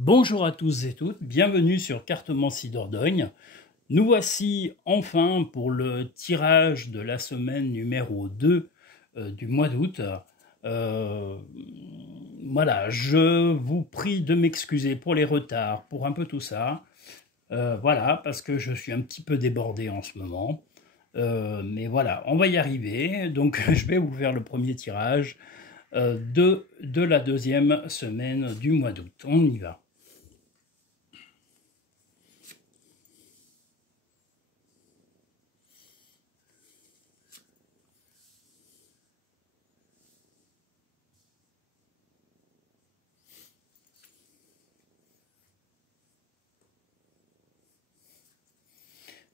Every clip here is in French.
Bonjour à tous et toutes, bienvenue sur Cartomancie Dordogne. Nous voici enfin pour le tirage de la semaine numéro 2 du mois d'août. Voilà, je vous prie de m'excuser pour les retards, pour un peu tout ça. Voilà, parce que je suis un petit peu débordé en ce moment. Mais voilà, on va y arriver. Donc je vais vous faire le premier tirage de la deuxième semaine du mois d'août. On y va.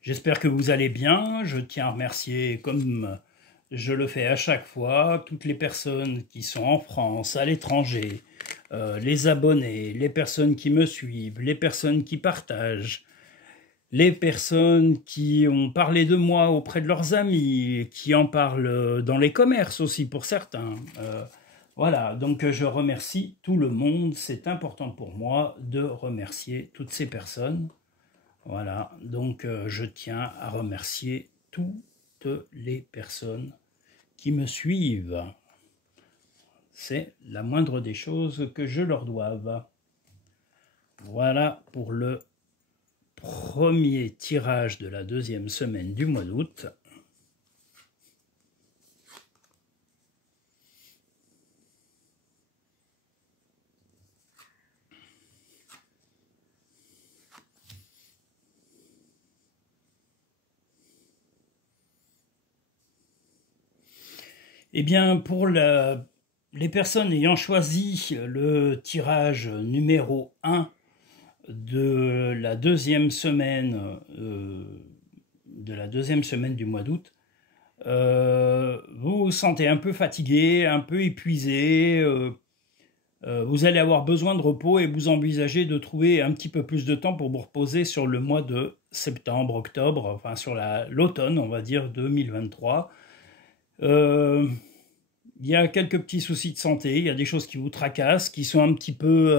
J'espère que vous allez bien. Je tiens à remercier, comme je le fais à chaque fois, toutes les personnes qui sont en France, à l'étranger, les abonnés, les personnes qui me suivent, les personnes qui partagent, les personnes qui ont parlé de moi auprès de leurs amis, qui en parlent dans les commerces aussi pour certains. Voilà, donc je remercie tout le monde. C'est important pour moi de remercier toutes ces personnes. Voilà, donc je tiens à remercier toutes les personnes qui me suivent. C'est la moindre des choses que je leur doive. Voilà pour le premier tirage de la deuxième semaine du mois d'août. Eh bien, pour les personnes ayant choisi le tirage numéro 1 de la deuxième semaine du mois d'août, vous vous sentez un peu fatigué, un peu épuisé, vous allez avoir besoin de repos et vous envisagez de trouver un petit peu plus de temps pour vous reposer sur le mois de septembre, octobre, enfin sur l'automne, on va dire 2023. Il y a quelques petits soucis de santé, il y a des choses qui vous tracassent, qui sont un petit peu,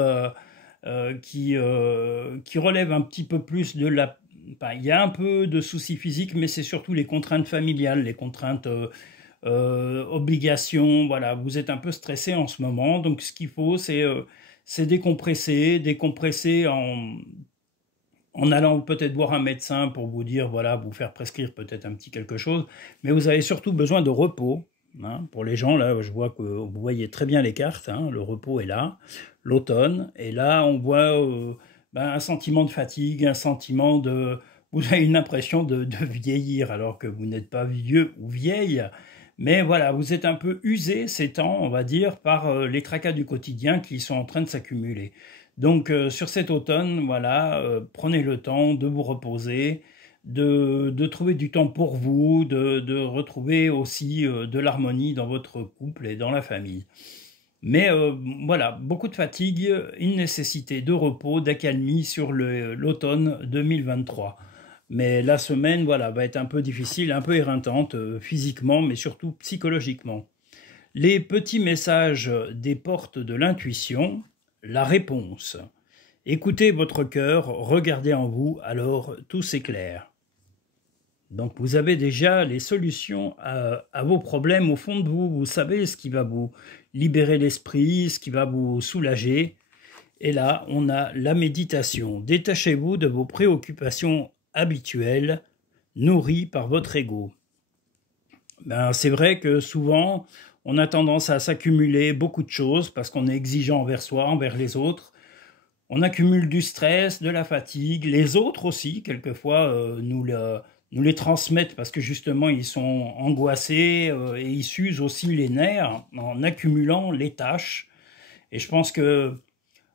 qui relèvent un petit peu plus de la... Enfin, il y a un peu de soucis physiques, mais c'est surtout les contraintes familiales, les contraintes obligations. Voilà, vous êtes un peu stressé en ce moment, donc ce qu'il faut, c'est décompresser en allant peut-être voir un médecin pour vous dire, voilà, vous faire prescrire peut-être un petit quelque chose, mais vous avez surtout besoin de repos. Hein. Pour les gens, là, je vois que vous voyez très bien les cartes, hein, le repos est là, l'automne, et là, on voit un sentiment de fatigue, un sentiment de... Vous avez une impression de vieillir, alors que vous n'êtes pas vieux ou vieille, mais voilà, vous êtes un peu usé ces temps, on va dire, par les tracas du quotidien qui sont en train de s'accumuler. Donc sur cet automne, voilà, prenez le temps de vous reposer, de trouver du temps pour vous, de retrouver aussi de l'harmonie dans votre couple et dans la famille. Mais voilà, beaucoup de fatigue, une nécessité de repos, d'accalmie sur l'automne 2023. Mais la semaine, voilà, va être un peu difficile, un peu éreintante physiquement, mais surtout psychologiquement. Les petits messages des portes de l'intuition, la réponse. Écoutez votre cœur, regardez en vous, alors tout s'éclaire. Donc vous avez déjà les solutions à vos problèmes au fond de vous. Vous savez ce qui va vous libérer l'esprit, ce qui va vous soulager. Et là, on a la méditation. Détachez-vous de vos préoccupations habituelles, nourries par votre ego. C'est vrai que souvent, on a tendance à s'accumuler beaucoup de choses parce qu'on est exigeant envers soi, envers les autres. On accumule du stress, de la fatigue. Les autres aussi, quelquefois, nous les transmettent parce que justement, ils sont angoissés et ils s'usent aussi les nerfs en accumulant les tâches. Et je pense que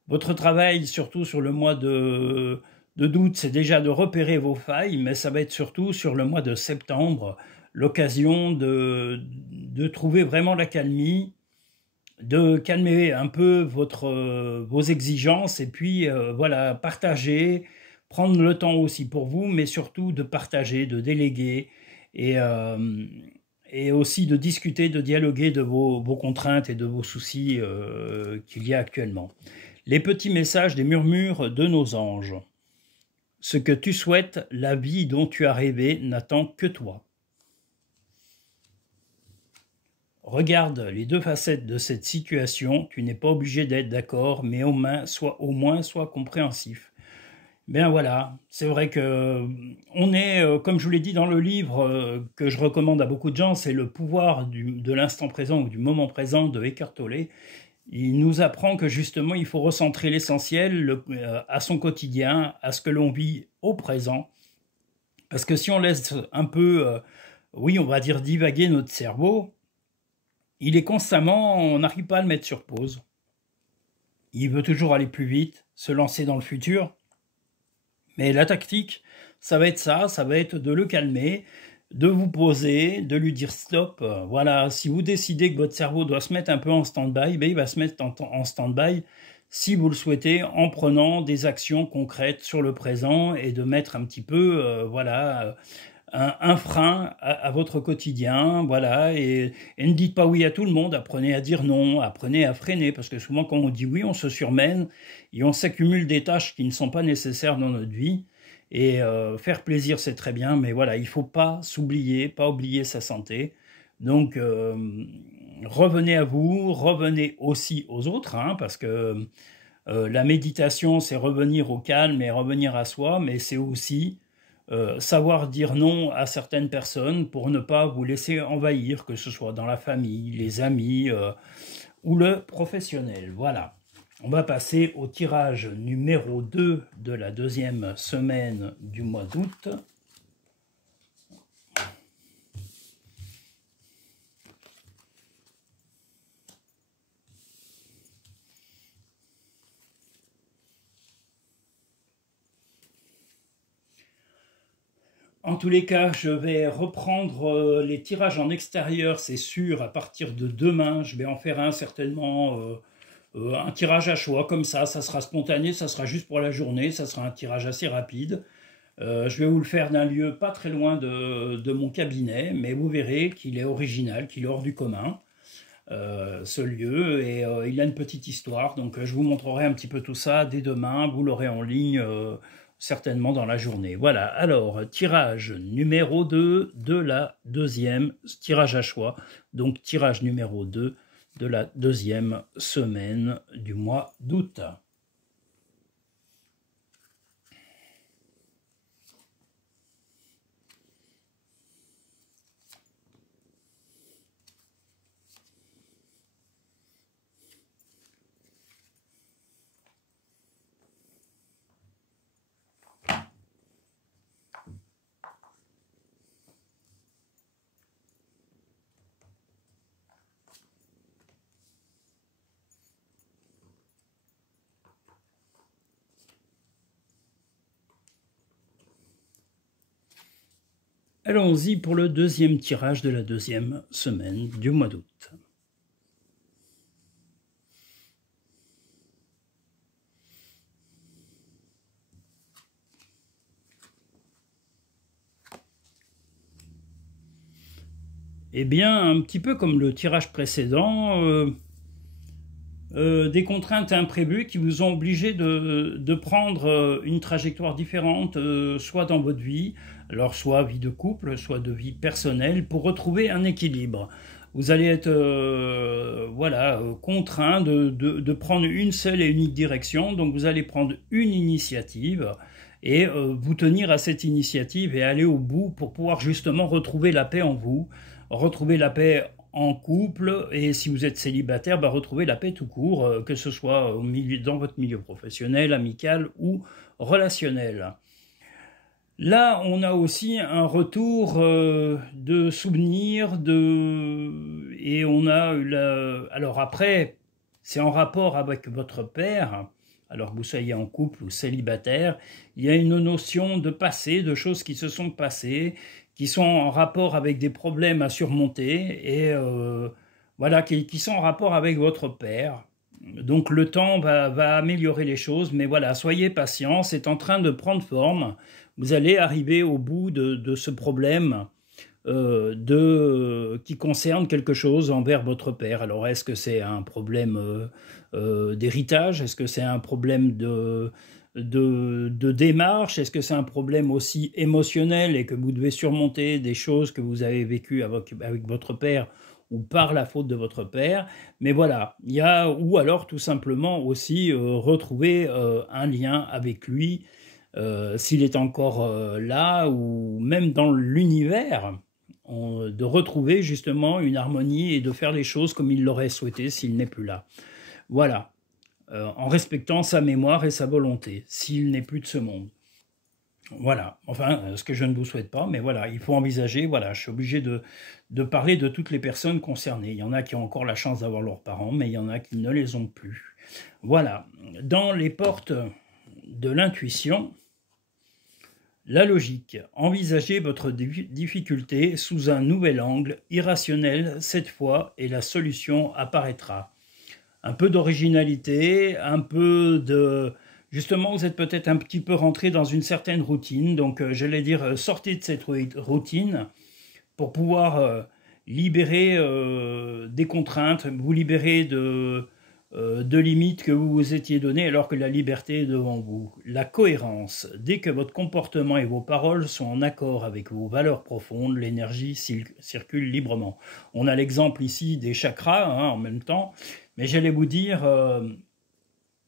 votre travail, surtout sur le mois de d'août, c'est déjà de repérer vos failles, mais ça va être surtout sur le mois de septembre, l'occasion de trouver vraiment l'accalmie, de calmer un peu vos exigences et puis voilà, partager, prendre le temps aussi pour vous, mais surtout de partager, de déléguer et aussi de discuter, de dialoguer de vos contraintes et de vos soucis qu'il y a actuellement. les petits messages des murmures de nos anges. Ce que tu souhaites, la vie dont tu as rêvé, n'attend que toi. Regarde les deux facettes de cette situation, tu n'es pas obligé d'être d'accord, mais au moins sois compréhensif. Ben voilà, c'est vrai que on est, comme je vous l'ai dit dans le livre que je recommande à beaucoup de gens, c'est le pouvoir de l'instant présent ou du moment présent de Eckhart Tolle. Il nous apprend que justement il faut recentrer l'essentiel à son quotidien, à ce que l'on vit au présent. Parce que si on laisse un peu, oui on va dire divaguer notre cerveau, il est constamment, on n'arrive pas à le mettre sur pause. Il veut toujours aller plus vite, se lancer dans le futur. Mais la tactique, ça va être ça va être de le calmer, de vous poser, de lui dire stop. Voilà, si vous décidez que votre cerveau doit se mettre un peu en stand-by, ben il va se mettre en stand-by si vous le souhaitez, en prenant des actions concrètes sur le présent et de mettre un petit peu, voilà, un frein à votre quotidien, voilà, et ne dites pas oui à tout le monde, apprenez à dire non, apprenez à freiner, parce que souvent quand on dit oui, on se surmène et on s'accumule des tâches qui ne sont pas nécessaires dans notre vie, et faire plaisir c'est très bien, mais voilà, il ne faut pas s'oublier, pas oublier sa santé, donc revenez à vous, revenez aussi aux autres, hein, parce que la méditation c'est revenir au calme et revenir à soi, mais c'est aussi savoir dire non à certaines personnes pour ne pas vous laisser envahir, que ce soit dans la famille, les amis ou le professionnel. Voilà. On va passer au tirage numéro 2 de la deuxième semaine du mois d'août. En tous les cas, je vais reprendre les tirages en extérieur, c'est sûr, à partir de demain. Je vais en faire un certainement, un tirage à choix, comme ça sera spontané, ça sera juste pour la journée, ça sera un tirage assez rapide. Je vais vous le faire d'un lieu pas très loin de mon cabinet, mais vous verrez qu'il est original, qu'il est hors du commun, ce lieu, et il a une petite histoire, donc je vous montrerai un petit peu tout ça dès demain, vous l'aurez en ligne certainement dans la journée. Voilà, alors, tirage numéro 2 de la deuxième, tirage à choix, donc tirage numéro 2 de la deuxième semaine du mois d'août. Allons-y pour le deuxième tirage de la deuxième semaine du mois d'août. Eh bien, un petit peu comme le tirage précédent, des contraintes imprévues qui vous ont obligé de prendre une trajectoire différente, soit dans votre vie, alors soit vie de couple, soit de vie personnelle, pour retrouver un équilibre. Vous allez être voilà, contraint de prendre une seule et unique direction, donc vous allez prendre une initiative et vous tenir à cette initiative et aller au bout pour pouvoir justement retrouver la paix en vous, retrouver la paix en couple, et si vous êtes célibataire, retrouver la paix tout court, que ce soit dans votre milieu professionnel, amical ou relationnel. Là, on a aussi un retour de souvenirs, et on a alors après, c'est en rapport avec votre père, alors que vous soyez en couple ou célibataire, il y a une notion de passé, de choses qui se sont passées, qui sont en rapport avec des problèmes à surmonter, et voilà, qui sont en rapport avec votre père. Donc le temps va améliorer les choses, mais voilà, soyez patient, c'est en train de prendre forme. Vous allez arriver au bout de ce problème qui concerne quelque chose envers votre père. Alors est-ce que c'est un problème d'héritage? Est-ce que c'est un problème de démarche? Est-ce que c'est un problème aussi émotionnel et que vous devez surmonter des choses que vous avez vécues avec votre père ou par la faute de votre père? Mais voilà, il y a, ou alors tout simplement aussi retrouver un lien avec lui, s'il est encore là, ou même dans l'univers, de retrouver justement une harmonie et de faire les choses comme il l'aurait souhaité s'il n'est plus là. Voilà, en respectant sa mémoire et sa volonté, s'il n'est plus de ce monde. Voilà, enfin, ce que je ne vous souhaite pas, mais voilà, il faut envisager, voilà, je suis obligé de parler de toutes les personnes concernées. Il y en a qui ont encore la chance d'avoir leurs parents, mais il y en a qui ne les ont plus. Voilà, dans les portes de l'intuition, la logique. Envisagez votre difficulté sous un nouvel angle, irrationnel cette fois, et la solution apparaîtra. Un peu d'originalité, un peu de... Justement, vous êtes peut-être un petit peu rentré dans une certaine routine, donc j'allais dire, sortez de cette routine pour pouvoir libérer des contraintes, vous libérer de limites que vous vous étiez données alors que la liberté est devant vous. La cohérence. Dès que votre comportement et vos paroles sont en accord avec vos valeurs profondes, l'énergie circule librement. On a l'exemple ici des chakras en même temps, mais j'allais vous dire,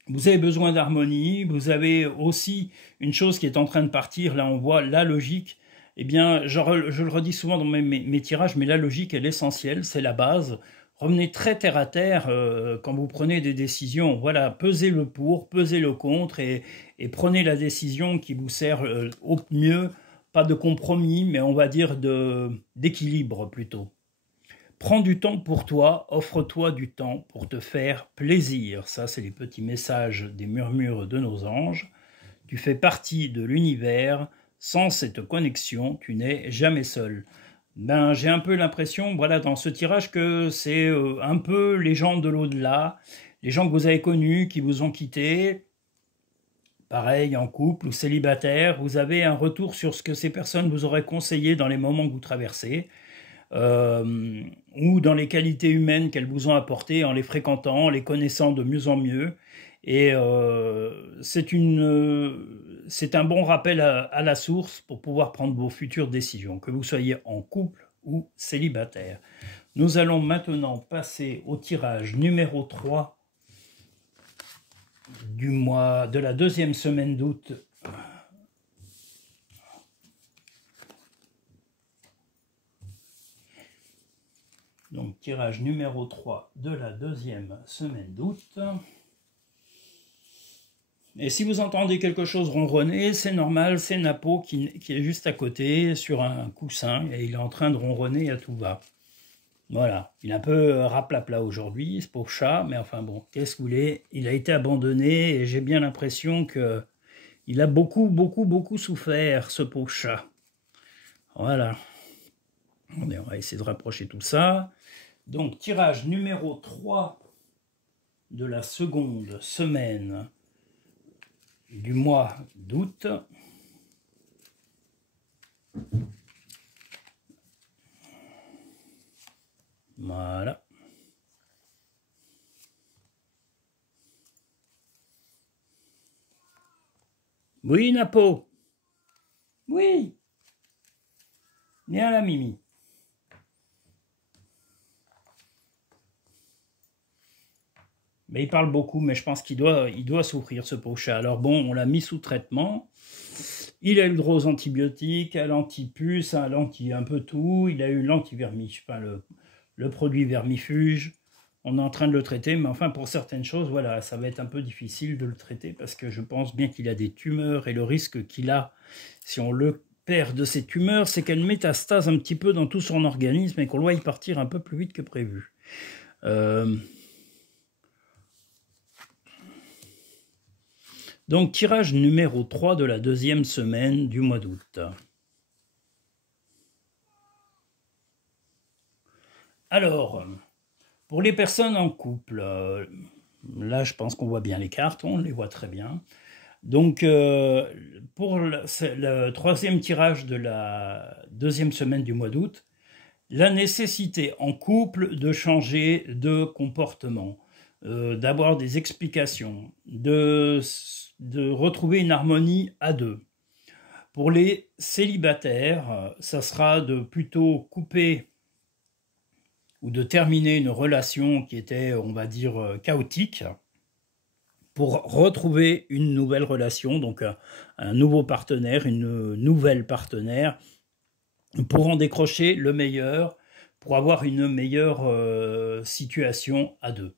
vous avez besoin d'harmonie, vous avez aussi une chose qui est en train de partir, là on voit la logique. Eh bien, je le redis souvent dans mes tirages, mais la logique est l'essentiel, c'est la base. Revenez très terre à terre quand vous prenez des décisions. Voilà, pesez le pour, pesez le contre et prenez la décision qui vous sert au mieux. Pas de compromis, mais on va dire d'équilibre plutôt. Prends du temps pour toi, offre-toi du temps pour te faire plaisir. Ça, c'est les petits messages des murmures de nos anges. Tu fais partie de l'univers. Sans cette connexion, tu n'es jamais seul. Ben, j'ai un peu l'impression, voilà, dans ce tirage, que c'est un peu les gens de l'au-delà, les gens que vous avez connus, qui vous ont quitté, pareil, en couple ou célibataire, vous avez un retour sur ce que ces personnes vous auraient conseillé dans les moments que vous traversez, ou dans les qualités humaines qu'elles vous ont apportées en les fréquentant, en les connaissant de mieux en mieux. Et c'est un bon rappel à la source pour pouvoir prendre vos futures décisions, que vous soyez en couple ou célibataire. Nous allons maintenant passer au tirage numéro 3 du mois de la deuxième semaine d'août. Donc, tirage numéro 3 de la deuxième semaine d'août. Et si vous entendez quelque chose ronronner, c'est normal, c'est Napo qui est juste à côté, sur un coussin, et il est en train de ronronner à tout va. Voilà, il est un peu raplapla aujourd'hui, ce pauvre chat, mais enfin bon, qu'est-ce que vous voulez, il a été abandonné, et j'ai bien l'impression qu'il a beaucoup souffert, ce pauvre chat. Voilà. On va essayer de rapprocher tout ça. Donc, tirage numéro 3 de la seconde semaine du mois d'août. Voilà. Oui, Napo. Oui. Viens là, Mimi. Mais il parle beaucoup, mais je pense qu'il doit souffrir, ce pauvre chat. Alors bon, on l'a mis sous traitement. Il a eu le droit aux antibiotiques, à l'antipuce, à un peu tout. Il a eu l'antivermifuge, enfin le produit vermifuge. On est en train de le traiter, mais enfin, pour certaines choses, voilà, ça va être un peu difficile de le traiter parce que je pense bien qu'il a des tumeurs et le risque qu'il a, si on le perd de ces tumeurs, c'est qu'elle métastase un petit peu dans tout son organisme et qu'on doit y partir un peu plus vite que prévu. Donc, tirage numéro 3 de la deuxième semaine du mois d'août. Alors, pour les personnes en couple, là, je pense qu'on voit bien les cartes, on les voit très bien. Donc, pour le troisième tirage de la deuxième semaine du mois d'août, la nécessité en couple de changer de comportement. d'avoir des explications, de retrouver une harmonie à deux. Pour les célibataires, ça sera de plutôt couper ou de terminer une relation qui était, on va dire, chaotique, pour retrouver une nouvelle relation, donc un nouveau partenaire, une nouvelle partenaire, pour en décrocher le meilleur, pour avoir une meilleure situation à deux.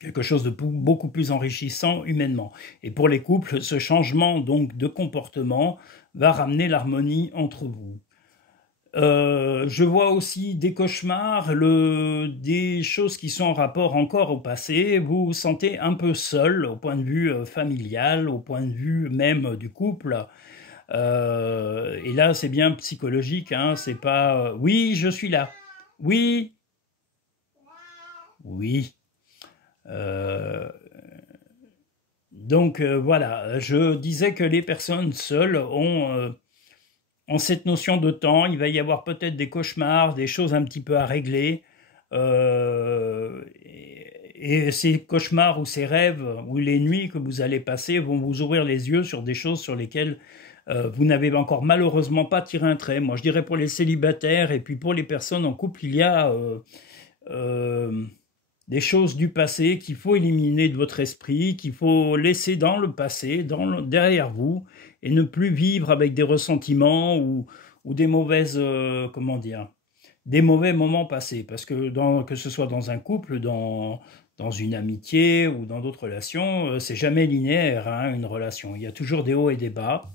Quelque chose de beaucoup plus enrichissant humainement. Et pour les couples, ce changement donc de comportement va ramener l'harmonie entre vous. Je vois aussi des cauchemars, des choses qui sont en rapport encore au passé. Vous vous sentez un peu seul au point de vue familial, au point de vue même du couple. Et là, c'est bien psychologique, hein, c'est pas oui, je suis là. Oui, oui. Donc voilà, je disais que les personnes seules ont cette notion de temps. Il va y avoir peut-être des cauchemars, des choses un petit peu à régler. Et ces cauchemars ou ces rêves ou les nuits que vous allez passer vont vous ouvrir les yeux sur des choses sur lesquelles vous n'avez encore malheureusement pas tiré un trait. Moi, je dirais pour les célibataires et puis pour les personnes en couple, il y a des choses du passé qu'il faut éliminer de votre esprit, qu'il faut laisser dans le passé, derrière vous, et ne plus vivre avec des ressentiments ou des mauvaises, comment dire, des mauvais moments passés. Parce que que ce soit dans un couple, dans une amitié ou dans d'autres relations, c'est jamais linéaire, hein, une relation. Il y a toujours des hauts et des bas.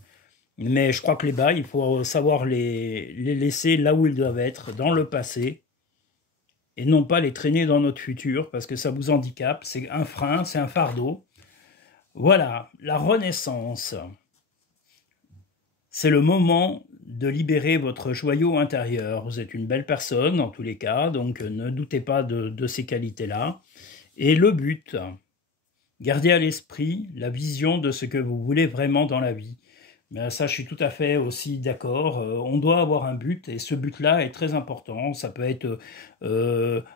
Mais je crois que les bas, il faut savoir les laisser là où ils doivent être, dans le passé, et non pas les traîner dans notre futur, parce que ça vous handicape, c'est un frein, c'est un fardeau. Voilà, la renaissance. C'est le moment de libérer votre joyau intérieur. Vous êtes une belle personne, en tous les cas, donc ne doutez pas de ces qualités-là. Et le but, gardez à l'esprit la vision de ce que vous voulez vraiment dans la vie. Mais ça, je suis tout à fait aussi d'accord. On doit avoir un but, et ce but-là est très important. Ça peut être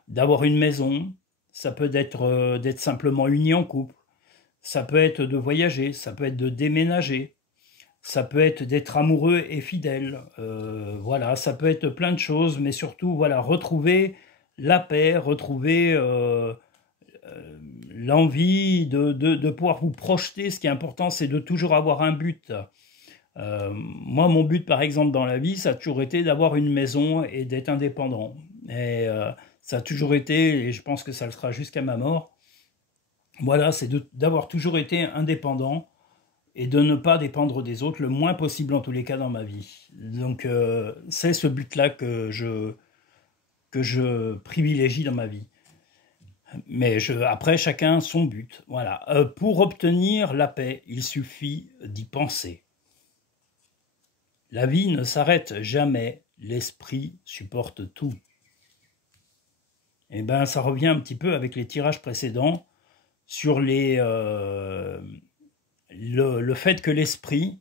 d'avoir une maison, ça peut être d'être simplement uni en couple, ça peut être de voyager, ça peut être de déménager, ça peut être d'être amoureux et fidèle. Voilà, ça peut être plein de choses, mais surtout, voilà, retrouver la paix, retrouver l'envie de pouvoir vous projeter. Ce qui est important, c'est de toujours avoir un but. Moi, mon but, par exemple, dans la vie, ça a toujours été d'avoir une maison et d'être indépendant. Et ça a toujours été, et je pense que ça le sera jusqu'à ma mort, voilà, c'est d'avoir toujours été indépendant et de ne pas dépendre des autres, le moins possible en tous les cas dans ma vie. Donc, c'est ce but-là que je privilégie dans ma vie. Mais après, chacun son but. Voilà. Pour obtenir la paix, il suffit d'y penser. La vie ne s'arrête jamais, l'esprit supporte tout. Eh bien, ça revient un petit peu avec les tirages précédents sur le fait que l'esprit,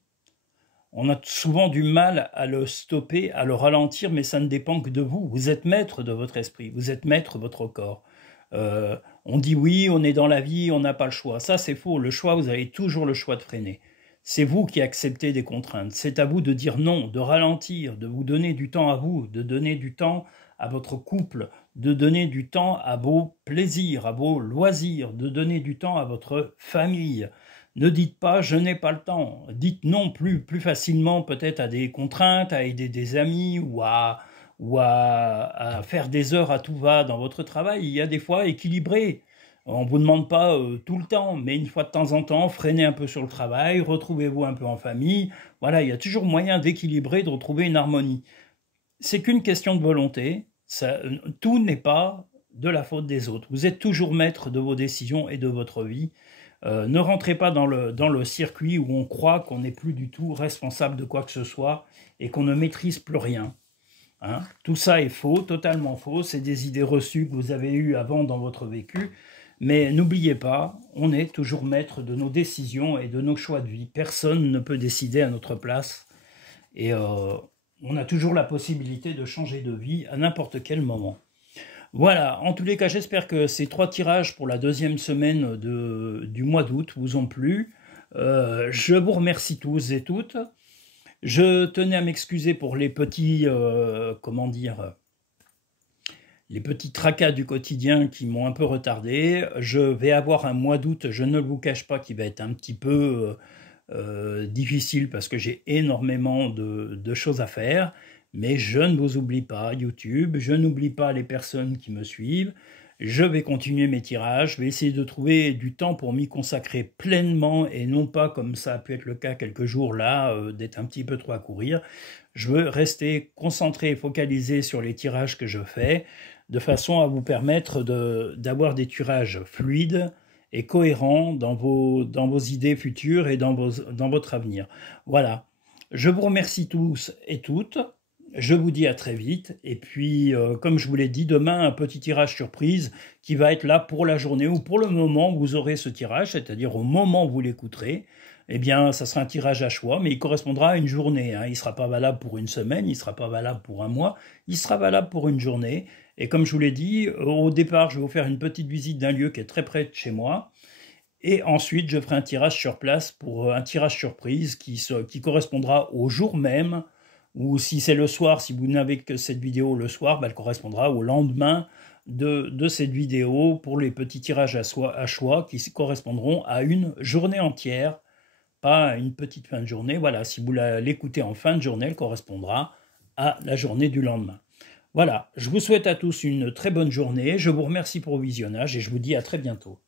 on a souvent du mal à le stopper, à le ralentir, mais ça ne dépend que de vous. Vous êtes maître de votre esprit, vous êtes maître de votre corps. On dit oui, on est dans la vie, on n'a pas le choix. Ça, c'est faux. Le choix, vous avez toujours le choix de freiner. C'est vous qui acceptez des contraintes. C'est à vous de dire non, de ralentir, de vous donner du temps à vous, de donner du temps à votre couple, de donner du temps à vos plaisirs, à vos loisirs, de donner du temps à votre famille. Ne dites pas « je n'ai pas le temps ». Dites non plus facilement peut-être à des contraintes, à aider des amis ou à faire des heures à tout va dans votre travail. Il y a des fois équilibré. On ne vous demande pas tout le temps, mais une fois de temps en temps, freinez un peu sur le travail, retrouvez-vous un peu en famille. Voilà, il y a toujours moyen d'équilibrer, de retrouver une harmonie. C'est qu'une question de volonté. Tout n'est pas de la faute des autres. Vous êtes toujours maître de vos décisions et de votre vie. Ne rentrez pas dans le circuit où on croit qu'on n'est plus du tout responsable de quoi que ce soit et qu'on ne maîtrise plus rien. Hein? Tout ça est faux, totalement faux. C'est des idées reçues que vous avez eues avant dans votre vécu. Mais n'oubliez pas, on est toujours maître de nos décisions et de nos choix de vie. Personne ne peut décider à notre place. Et on a toujours la possibilité de changer de vie à n'importe quel moment. Voilà, en tous les cas, j'espère que ces 3 tirages pour la deuxième semaine du mois d'août vous ont plu. Je vous remercie tous et toutes. Je tenais à m'excuser pour les petits, comment dire, les petits tracas du quotidien qui m'ont un peu retardé. Je vais avoir un mois d'août, je ne vous cache pas, qui va être un petit peu difficile parce que j'ai énormément de choses à faire. Mais je ne vous oublie pas YouTube, je n'oublie pas les personnes qui me suivent. Je vais continuer mes tirages, je vais essayer de trouver du temps pour m'y consacrer pleinement et non pas, comme ça a pu être le cas quelques jours là, d'être un petit peu trop à courir. Je veux rester concentré et focalisé sur les tirages que je fais, de façon à vous permettre d'avoir des tirages fluides et cohérents dans vos idées futures et dans votre avenir. Voilà. Je vous remercie tous et toutes. Je vous dis à très vite. Et puis, comme je vous l'ai dit, demain, un petit tirage surprise qui va être là pour la journée ou pour le moment où vous aurez ce tirage, c'est-à-dire au moment où vous l'écouterez. Eh bien, ça sera un tirage à choix, mais il correspondra à une journée. Hein. Il ne sera pas valable pour une semaine, il ne sera pas valable pour un mois, il sera valable pour une journée. Et comme je vous l'ai dit, au départ, je vais vous faire une petite visite d'un lieu qui est très près de chez moi. Et ensuite, je ferai un tirage sur place pour un tirage surprise qui correspondra au jour même, ou si c'est le soir, si vous n'avez que cette vidéo le soir, elle correspondra au lendemain de cette vidéo pour les petits tirages à choix qui correspondront à une journée entière, pas à une petite fin de journée. Voilà, si vous l'écoutez en fin de journée, elle correspondra à la journée du lendemain. Voilà, je vous souhaite à tous une très bonne journée, je vous remercie pour le visionnage et je vous dis à très bientôt.